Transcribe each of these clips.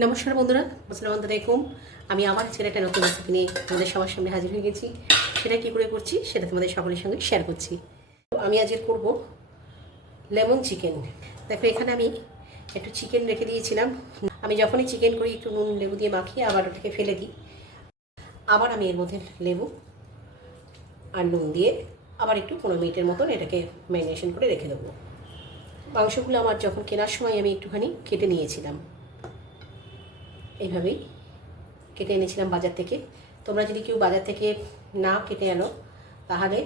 নমস্কার বন্ধুরা, আসসালামু আলাইকুম। আমি আমার ছেলে একটা নতুন রেসিপি নিয়ে তোমাদের সবার সামনে হাজির হয়ে গেছি। সেটা কী করে করছি সেটা তোমাদের সকলের সঙ্গে শেয়ার করছি। তো আমি আজকে করব লেমন চিকেন। দেখো, এখানে আমি একটু চিকেন রেখে দিয়েছিলাম। আমি যখনই চিকেন করি একটু নুন লেবু দিয়ে মাখিয়ে আবার ওটাকে ফেলে দিই। আবার আমি এর মধ্যে লেবু আর নুন দিয়ে আবার একটু 15 মিনিটের মতন এটাকে ম্যারিনেশন করে রেখে দেবো। মাংসগুলো আমার যখন কেনার সময় আমি একটুখানি কেটে নিয়েছিলাম, এইভাবেই কেটে এনেছিলাম বাজার থেকে। তোমরা যদি কেউ বাজার থেকে না কেটে আনো তাহলে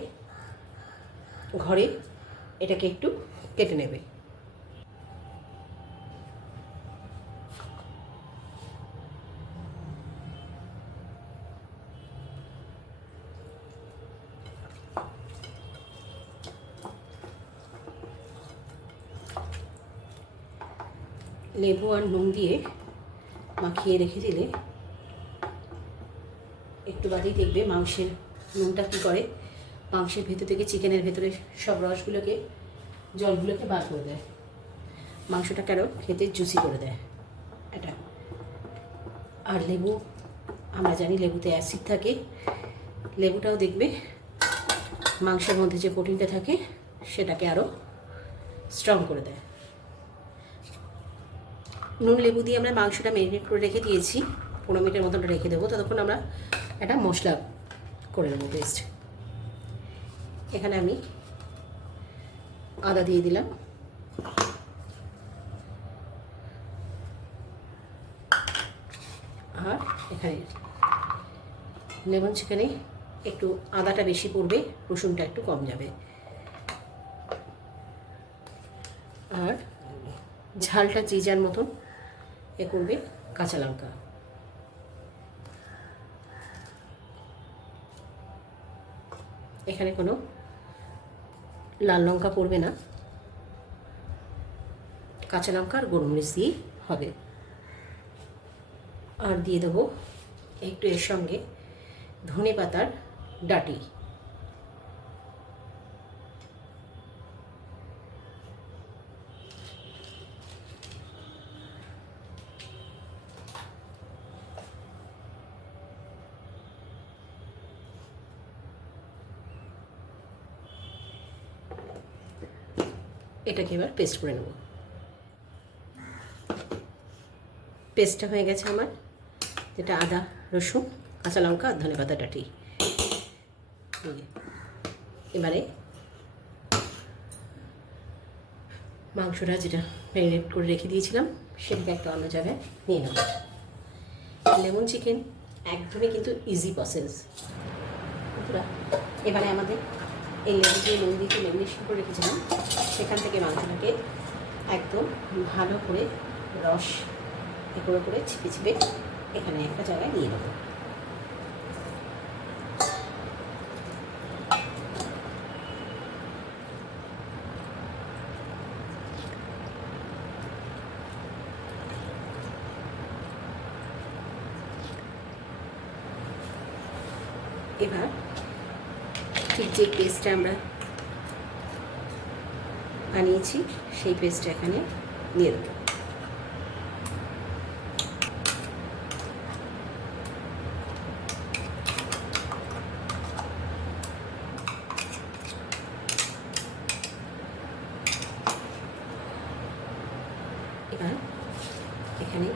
ঘরে এটাকে একটু কেটে নেবে। লেবু আর নুন দিয়ে মাখিয়ে রেখে দিলে একটু বাদেই দেখবে মাংসের নুনটা কী করে, মাংসের ভেতর থেকে চিকেনের ভেতরে সব রসগুলোকে জলগুলোকে বার করে দেয়, মাংসটাকে আরও খেতে জুসি করে দেয় এটা। আর লেবু, আমরা জানি লেবুতে অ্যাসিড থাকে, লেবুটাও দেখবে মাংসের মধ্যে যে প্রোটিনটা থাকে সেটাকে আরও স্ট্রং করে দেয়। নুন লেবু দিয়ে আমরা মাংসটা ম্যারিনেট করে রেখে দিয়েছি, 15 মিনিটের মতন রেখে দেবো। ততক্ষণ আমরা একটা মশলা করে নেবো পেস্ট। এখানে আমি আদা দিয়ে দিলাম, আর এখানে লেমন চিকেনে একটু আদাটা বেশি পড়বে, রসুনটা একটু কম যাবে। আর ঝালটা যে যার মতন এ করবে। কাঁচা লঙ্কা, এখানে কোনো লাল লঙ্কা পড়বে না, কাঁচা লঙ্কা আর গোলমরিচ দিয়ে হবে। আর দিয়ে দেবো একটু এর সঙ্গে ধনে পাতার ডাঁটি। এটাকে এবার পেস্ট করে নেব। পেস্টটা হয়ে গেছে আমার, যেটা আদা রসুন কাঁচা লঙ্কা আর ধনেপাতা ডাঁটি। এবারে মাংসটা যেটা ম্যারিনেট করে রেখে দিয়েছিলাম সেটাকে একটা অন্য জায়গায় নিয়ে নেব। লেমন চিকেন একদমই কিন্তু ইজি প্রসেস। এবারে আমাদের এই লেবু দিয়ে নুন দিয়ে ম্যারিনেশন করে রেখেছিলাম সেখান থেকে মাংসটাকে একদম ভালো করে রস করে ছিপে ছিপে এখানে একটা জায়গায় নিয়ে নেব। এবার ঠিক যে পেস্টটা আমরা বানিয়েছি সেই পেস্টটা এখানে দিয়ে দেবো। এবার এখানে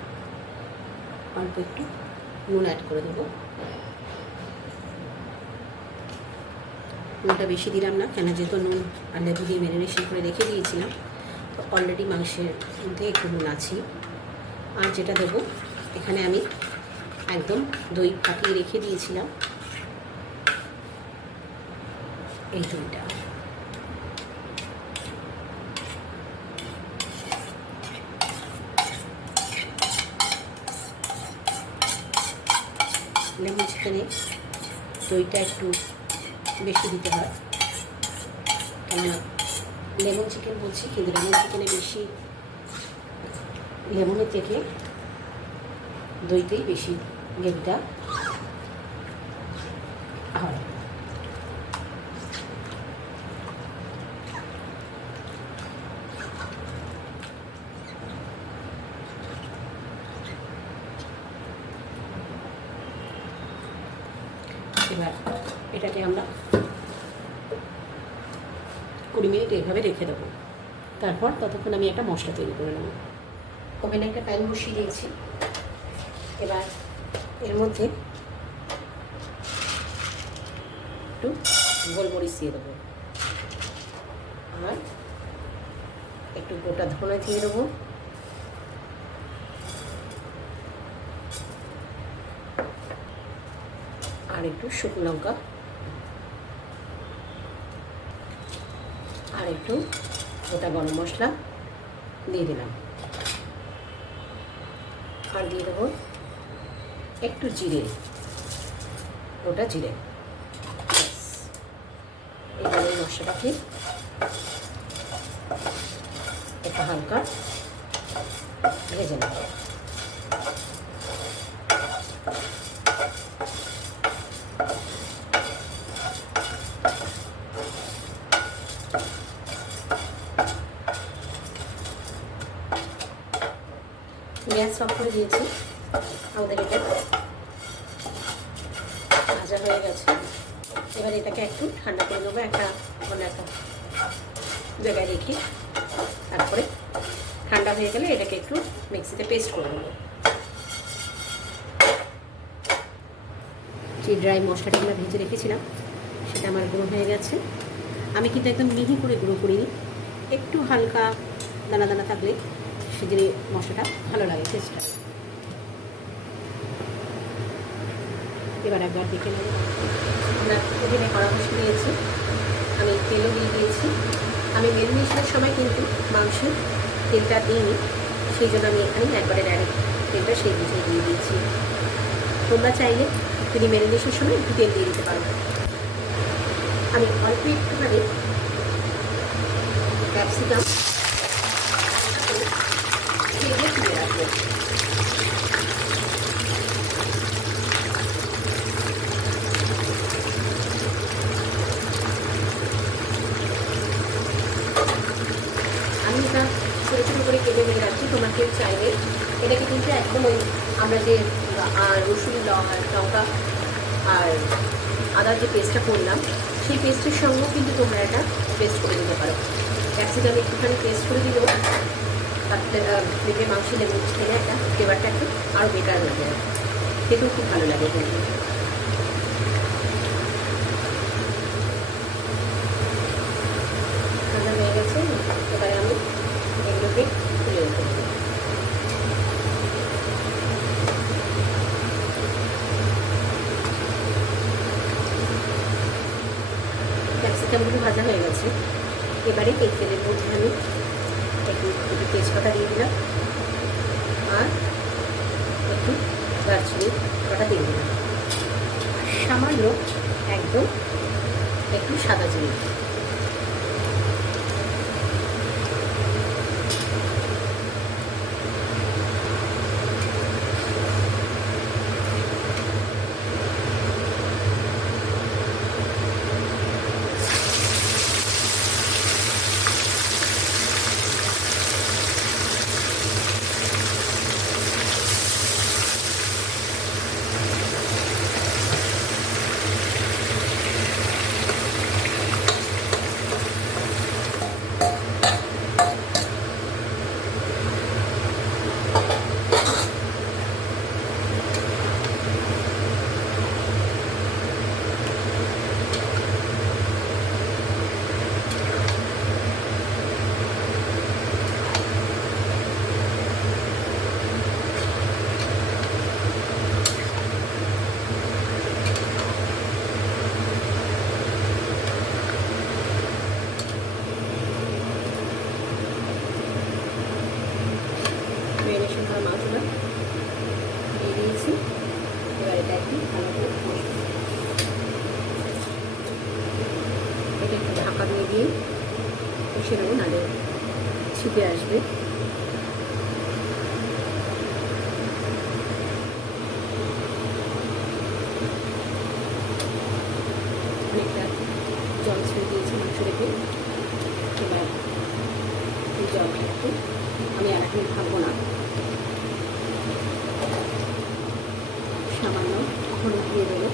অল্প একটু নুন অ্যাড করে দেবো। নুনটা বেশি দিলাম না, কেন যেহেতু নুন আর লেবু দিয়ে ম্যারিনেশন করে রেখে দিয়েছিলাম, তো অলরেডি মাংসের মধ্যে একটু নুন আছে। আর যেটা দেবো, এখানে আমি একদম দই ফাটিয়ে রেখে দিয়েছিলাম, এই দইটা। লেমন চিকেনে দইটা একটু বেশি দিতে হয়, কেননা লেমন চিকেন বলছি কিন্তু লেমন চিকেনে বেশি লেমনের থেকে দইতেই বেশি গ্রেভিটা হয়। এবার এটাকে আমরা 20 মিনিট এইভাবে রেখে দেবো। তারপর ততক্ষণ আমি একটা মশলা তৈরি করে নেব। ওভেনে একটা প্যান বসিয়ে দিয়েছি। এবার এর মধ্যে একটু গোলমরিচ দিয়ে দেবো, আর একটু গোটা ধনে দিয়ে দেবো, আর একটু শুকনো লঙ্কা, আর একটু গোটা গরম মশলা দিয়ে দিলাম, আর দিয়ে দেবো একটু জিরে, গোটা জিরে। এবার এই মশলাটাকে একটু হালকা ভেজে নেব। গ্যাস অফ করে দিয়েছি। আমাদের এটা ভাজা হয়ে গেছে। এবার এটাকে একটু ঠান্ডা করে নেবো একটা জায়গায় রেখে। তারপরে ঠান্ডা হয়ে গেলে এটাকে একটু মিক্সিতে পেস্ট করে নেবো। যে ড্রাই মশলাটা আমরা ভেজে রেখেছিলাম সেটা আমার গুঁড়ো হয়ে গেছে। আমি কিন্তু একদম মিহি করে গুঁড়ো করিনি, একটু হালকা দানা দানা থাকলে সেদিনে মশলাটা ভালো লাগে, টেস্টটা। এবার একবার দেখে নেব। আমরা ওভেনে কড়া বসিয়ে দিয়েছি, আমি তেলও দিয়ে দিয়েছি। আমি ম্যারিনেশনের সময় কিন্তু মাংসের তেলটা দিইনি, সেই জন্য আমি এখানে একবারে ডাইরেক্ট তেলটা সেই বুঝে দিয়ে দিয়েছি। তোমরা চাইলে যদি ম্যারিনেশনের সময় একটু তেল দিয়ে দিতে পারো। আমি অল্প একটুখানি ক্যাপসিকাম ভেজে তুলে রাখবো। আমি এটা ছোটো ছোটো করে কেটে নিয়ে রাখছি। তোমরা কেউ চাইলে এটাকে কিন্তু একদম ওই আমরা যে রসুন লঙ্কা আর আদার যে পেস্টটা করলাম সেই পেস্টের সঙ্গেও কিন্তু তোমরা এটা পেস্ট করে দিতে পারো। ক্যাপসিকাম একটুখানি পেস্ট করে দিলেও পেঁপে মাংস লেবু খেলে একটা ফ্লেভারটা একটু আরও বেটার লাগে, খেতেও খুব ভালো লাগে কিন্তু। ঠান্ডা হয়ে গেছে, এবারে আমি এগুলোকে তুলে রেখে দেবো। ক্যাপসিকামগুলো ভাজা হয়ে গেছে। এবারে এই তেলের মধ্যে আমি একটু তেজপাতা দিয়ে দিলাম, আর একটু দারচিনি কটা দিয়ে দিলাম, সামান্য একদম একটু সাদা জিরে। ম্যারিনেশন করা মাছটা দিয়ে দিয়েছি। এবার এটা একটু ভালো করে এটা একটু ঢাকা দিয়ে দিয়ে কষে নেবো, নাহলে ছিটে আসবে। অনেকটা জল ছেড়ে দিয়েছি মাংস রেখে। এবার এই জলটা একটু আমি আর এখন খাবো না, সামান্য হলুদ দিয়ে দেবো,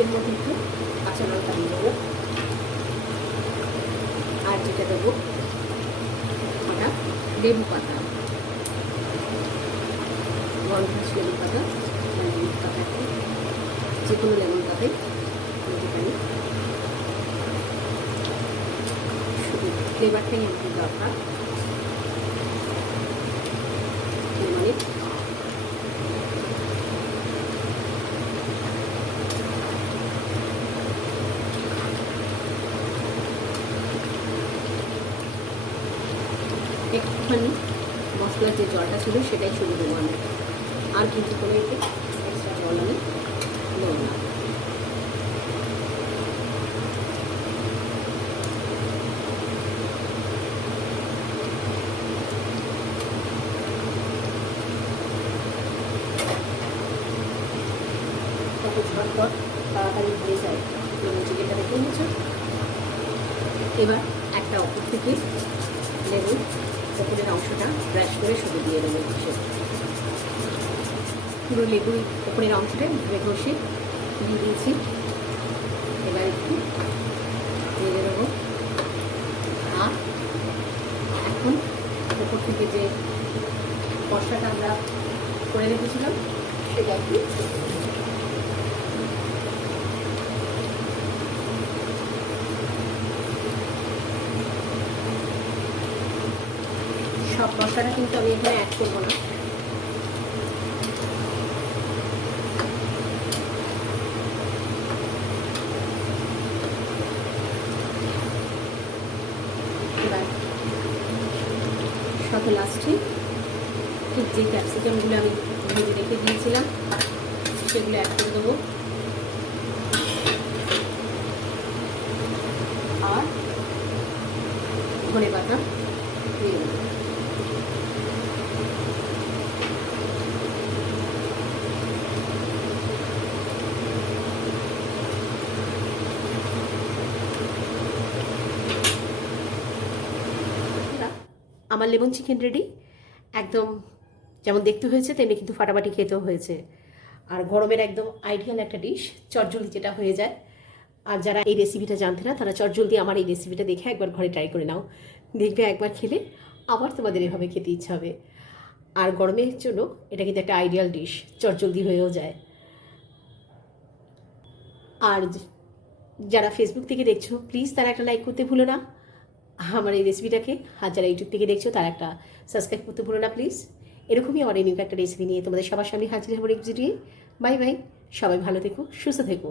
এর মধ্যে একটু কাঁচা লঙ্কা দিয়ে দেবো, আর যেটা দেবো ওটা লেবু পাতা, গরম ফ্রেশ লেবু পাতা, লেবু পাতা যে কোনো লেমন পাতাই দিতে পারি, শুধু ফ্লেভারটাই আমাদের দরকার। লেমনের একটুখানি মশলার যে জলটা ছিল সেটাই শুধু দেবো আমি, আর কিন্তু কোনো এক্সট্রা জল আমি দেবো না। কত ঝটপট তাড়াতাড়ি হয়ে যায় লেবু চিকেনটা, দেখে নিচ্ছ। এবার একটা ওপর থেকে লেবু ওপরের অংশটা ব্রাশ করে শুধু দিয়ে দেবো, পুরো লেবুর ওপরের অংশটা ধরে ঘষে দিয়ে দিয়েছি। এবার একটু দিয়ে দেবো, আর এখন ওপর থেকে যে মশলাটা আমরা করে রেখেছিলাম সেটা একটু সব মশলাটা কিন্তু আমি এখানে অ্যাড করবো না, এবার সব লাস্টে ঠিক যে ক্যাপসিকামগুলো আমি ভেজে রেখে দিয়েছিলাম সেগুলো অ্যাড করে দেবো, আর ধনে পাতা দিয়ে দেবো। আমার লেমন চিকেন রেডি, একদম যেমন দেখতে হয়েছে তেমনি কিন্তু ফাটাফাটি খেতেও হয়েছে, আর গরমের একদম আইডিয়াল একটা ডিশ, চটজলদি যেটা হয়ে যায়। আর যারা এই রেসিপিটা জানতে না তারা চটজলদি আমার এই রেসিপিটা দেখে একবার ঘরে ট্রাই করে নাও, দেখবে একবার খেলে আবার তোমাদের এভাবে খেতে ইচ্ছা হবে। আর গরমের জন্য এটা কিন্তু একটা আইডিয়াল ডিশ, চটজলদি হয়েও যায়। আর যারা ফেসবুক থেকে দেখছো প্লিজ তারা একটা লাইক করতে ভুলো না আমার এই রেসিপিটাকে, আর যারা ইউটিউব থেকে দেখছো তারা একটা সাবস্ক্রাইব করতে ভুলো না প্লিজ। এরকমই আমার এই নিউ একটা রেসিপি নিয়ে তোমাদের সবার সামনে হাজির হবো নেক্সট ভিডিও। বাই বাই, সবাই ভালো থেকো, সুস্থ থেকো।